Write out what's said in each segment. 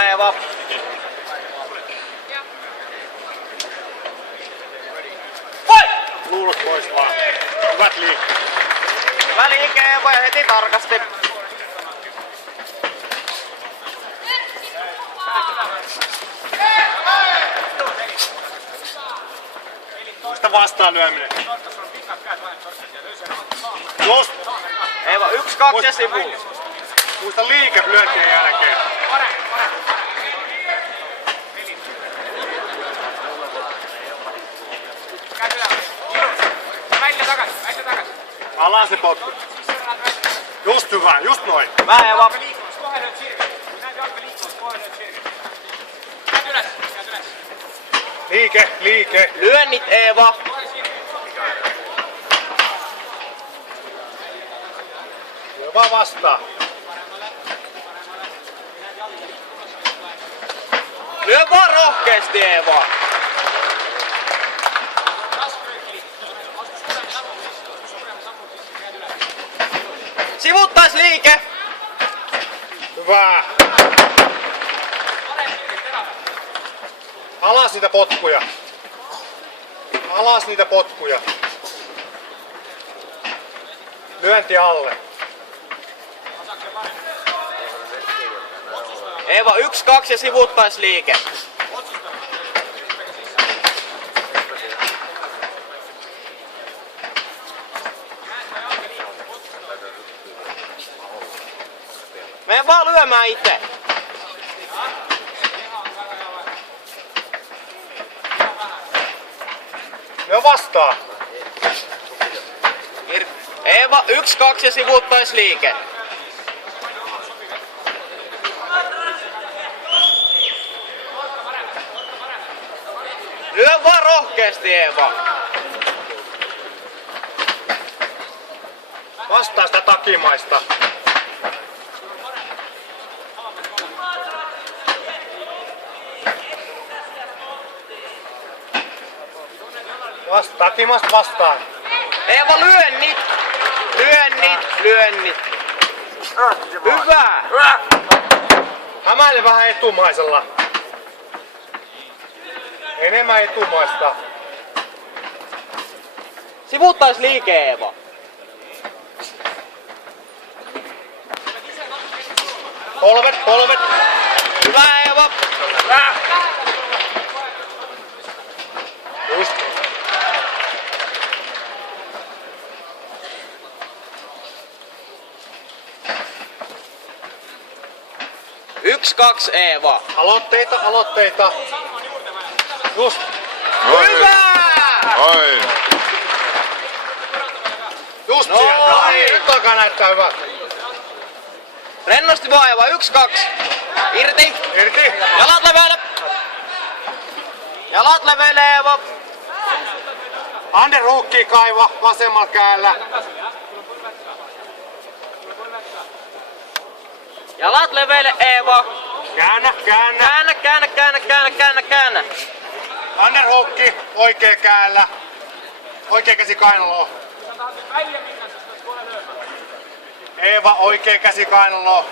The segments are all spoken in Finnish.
Eeva. Luulot pois vaan. Hyvät liikkeet. Hyvä liike Eeva ja heti tarkasti. Muista vastaan lyöminen. Just. Eeva 1-2 ja sivuun. Muista liike lyöntien jälkeen. Alas se potku. Just hyvä, just noin. Hyvä Eeva. Liike, liike. Lyönnit Eeva. Lyö vaan vastaan. Lyö vaan rohkeesti Eeva. Sivuttais liike. Hyvä. Alas niitä potkuja. Alas niitä potkuja. Lyönti alle. Eeva 1-2 ja sivuttais liike. Mene vaan lyömään itse. Lyö vastaan. Eeva 1-2 ja sivuttais liike. Lyö vaan rohkeesti Eeva. Vastaa sitä takimaista. Takimasta vastaan. Eeva lyönnit. Lyönnit. Hyvä. Hämäile vähän etumaisella. Enemmän etumaista. Sivuttais liike Eeva. Polvet. Hyvä Eeva. Just. Yksi, 2 Eeva. Aloitteita. Just. Hyvä! Oi! Just No sieltä. niin. Nyt alkaa näyttää hyvältä. Rennosti vaan Eeva. 1, 2. Irti. Jalat leveille Eeva. Underhooki kaiva vasemmalla kädellä. Jalat leveille Eeva. Käännä. Käännä. Underhooki oikea kädellä. Oikea käsi kainaloon. Eeva oikea käsi kainaloon.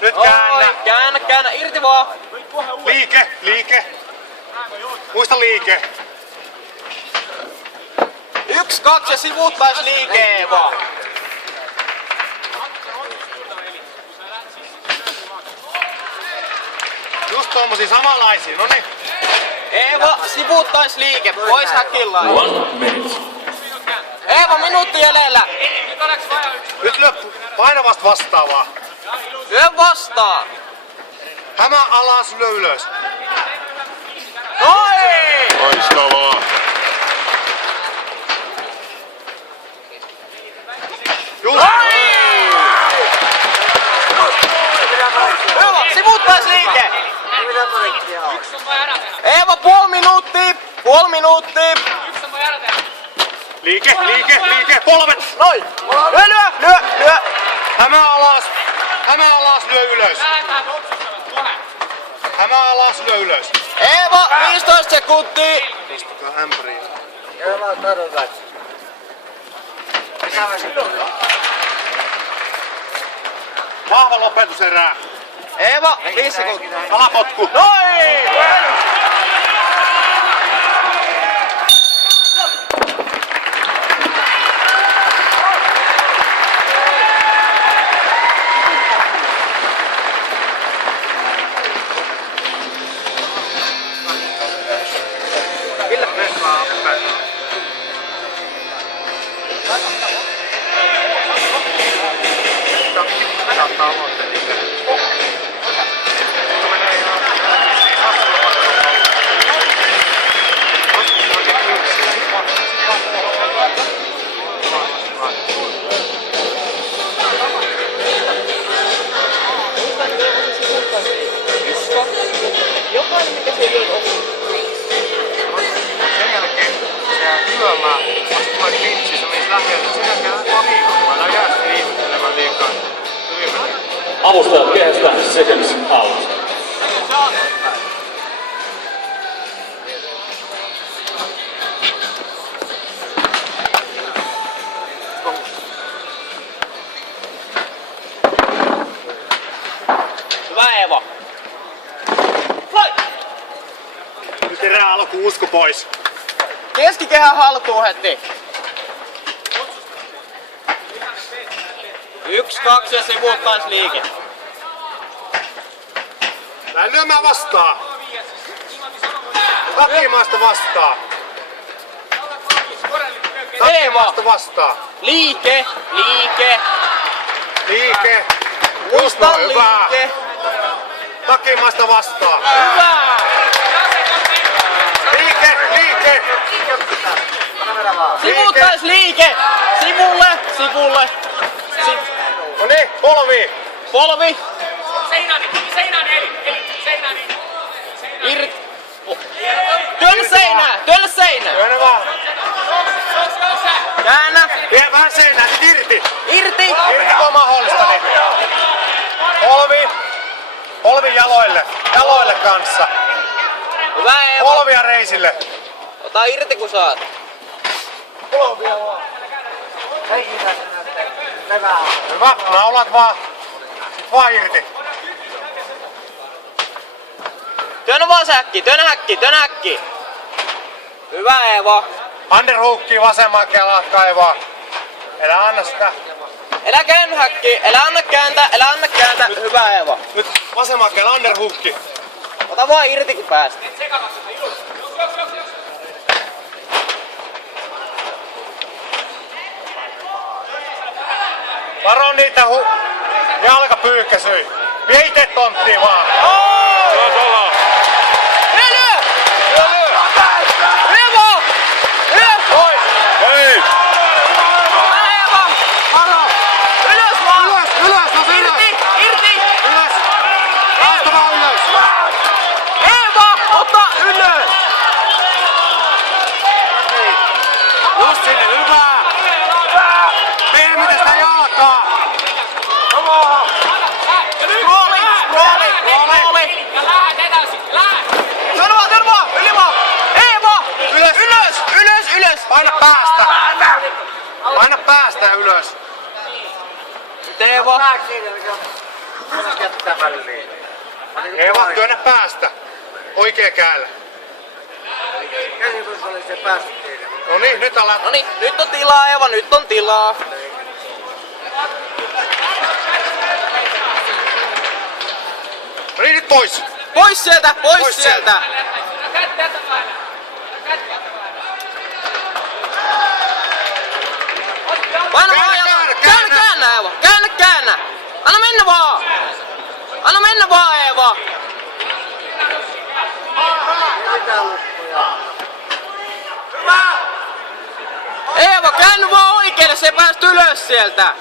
Nyt Käännä. Irti vaan. Liike. Muista liike. 1, 2 ja sivuttais liike Eeva. Just tommosia samanlaisia, noniin. Eeva, sivuttais liike. Pois häkillä. 1 minute. Eeva, minuutti jäljellä. Nyt lyö painavasta vastaavaa. Lyö vastaan. Hämä alas, lyö ylös. Noin! Loistavaa. Just. Hyvä, sivuttais liike. Eeva, puoli minuuttia. Liike. Polvet. Noin. Lyö. Hämä alas, lyö ylös. Hämä alas, lyö ylös. Eeva, 15 sekuntia. Nostakaa ämpäriä. Vahva lopetuserää. Eeva, 5 sekuntia. Alapotku. Noin! Jokainen mikä se ei ole. Sen jälkeen se lyömään, vasta tulee klitsi, se menisi lähelle. Sen jälkeen lähtee liikumaan, älä jää sitä liikuttelemaan liikaa. Avustajat kehästään seconds out. Hyvä Eeva. Nyt erää alku usko pois. Keskikehän haltuun heti. 1, 2 ja sivuuttaisliike. Lähde lyömään vastaan. Takimaasta vastaan. Takimaasta vastaan. Liike, liike. Liike. Muista Just hyvä. liike. Takimaasta vastaan. Hyvä. Liike, liike. Sivuuttaisliike. Sivulle, sivulle. No niin, polvi. Polvi. Seinään eli seinään. Irti. Työnnä seinää, työnnä seinää. Myönnä vaan. Käännä. Vie vähän seinää, sit irti. Irti. Irti kun on mahdollista. Niin. Polvi. Polvi jaloille. Jaloille kanssa. Hyvä Eeva. Polvia reisille. Ota irti kun saat. Hyvä, naulat vaan. Sit vaan irti. Työnnä vaan se häkki, työnnä häkki, työnnä häkki. Hyvä Eeva. Underhookki vasemman kelaat kaivaa. Elä anna sitä. Elä käänny häkki, elä anna kääntää, älä anna kääntää. Hyvä Eeva. Nyt vasemman kela underhookki. Ota vaan irti kun pääst. Varo niitä jalkapyykkäsyy. Vie ite tonttiin vaan. Pois. Hei! Ylös, no se ylös. Ylös. Laista vaan ylös. Just sinne, hyvä. Pehmitä sitä jalkaa. Ylös. Paina päästä. Paina päästä ylös. Eeva. Eeva, työnnä päästä. Oikea käällä. No niin, nyt alat. Noniin, nyt on tilaa Eeva, nyt on tilaa. No niin, nyt pois. Pois sieltä, pois Pois sieltä. Paina vaan jalkaa. Käännä Eeva, käännä. Anna mennä vaan. Anna mennä vaan Eeva. Eeva, käänny vaan oikealle, se pääst ylös sieltä.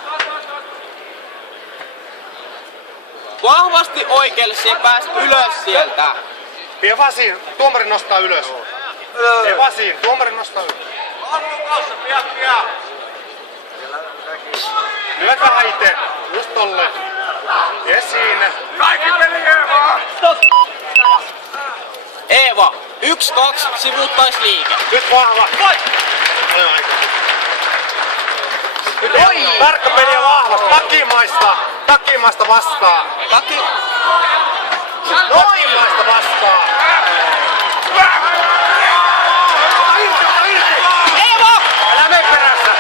Vahvasti oikealle, se pääst ylös sieltä. Vie vasiin, tuomari nostaa ylös. Vie vasiin, tuomari nostaa ylös. Lyöt vähän ite, just tolleen. Vie siinä. Eeva, 1, 2, sivuuttaisliike. Nyt vahva. Nyt Oi! tarkka peliä vaan. vahvasti. Takimaista vastaan. Takimaista vastaan. Eevo! Älä mene perässä.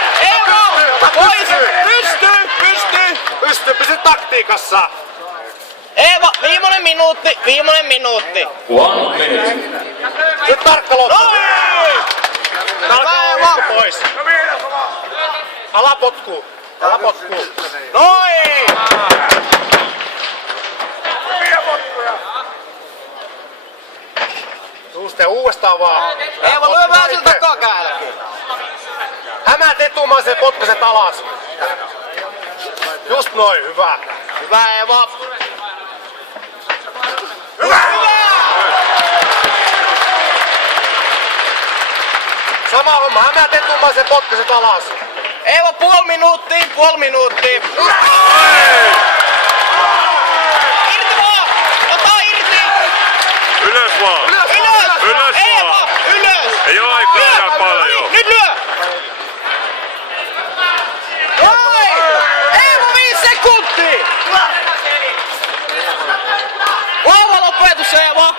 Pystyy, pysy taktiikassa. Eevo, viimeinen minuutti. 1 minute. Nyt tarkka loppu. Pois. Alapotku. Noin! Tuuste uudestaan vaan. Eevo, lyö vähän siltä takakäälläkin. Hämät etumaan sen potkaset alas. Just noin, hyvä. Hyvä Eevo. Sama homma, hämät etumaan sen potkaset alas. Eevo, puoli minuuttia. Irti vaan! Ota irti! Ylös vaan! Ylös Eevo, vaan! ylös! Ei oo aikaa ajaa paljon! Nyt lyö! Noin! Eevo, 5 sekuntia! Vauva lopetus, Eevo!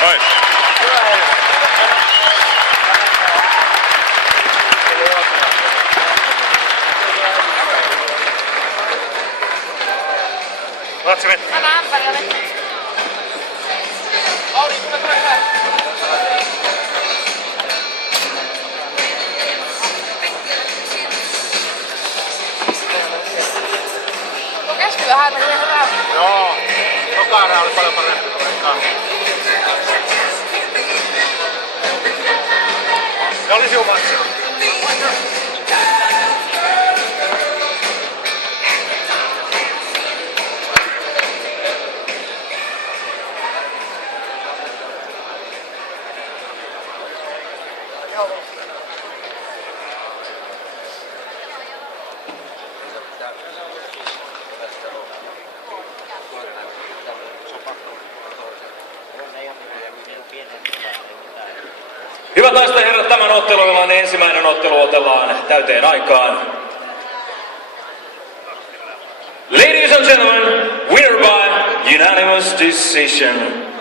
Noin! Latsi vettä. Keskivähän oli hyvä. Joo. Toka oli paljon parempi kuin eka. Se oli sinun matsi. Hyvät naiset ja herrat, tämän ottelun ensimmäinen ottelu otellaan täyteen aikaan. Ladies and gentlemen, winner by unanimous decision.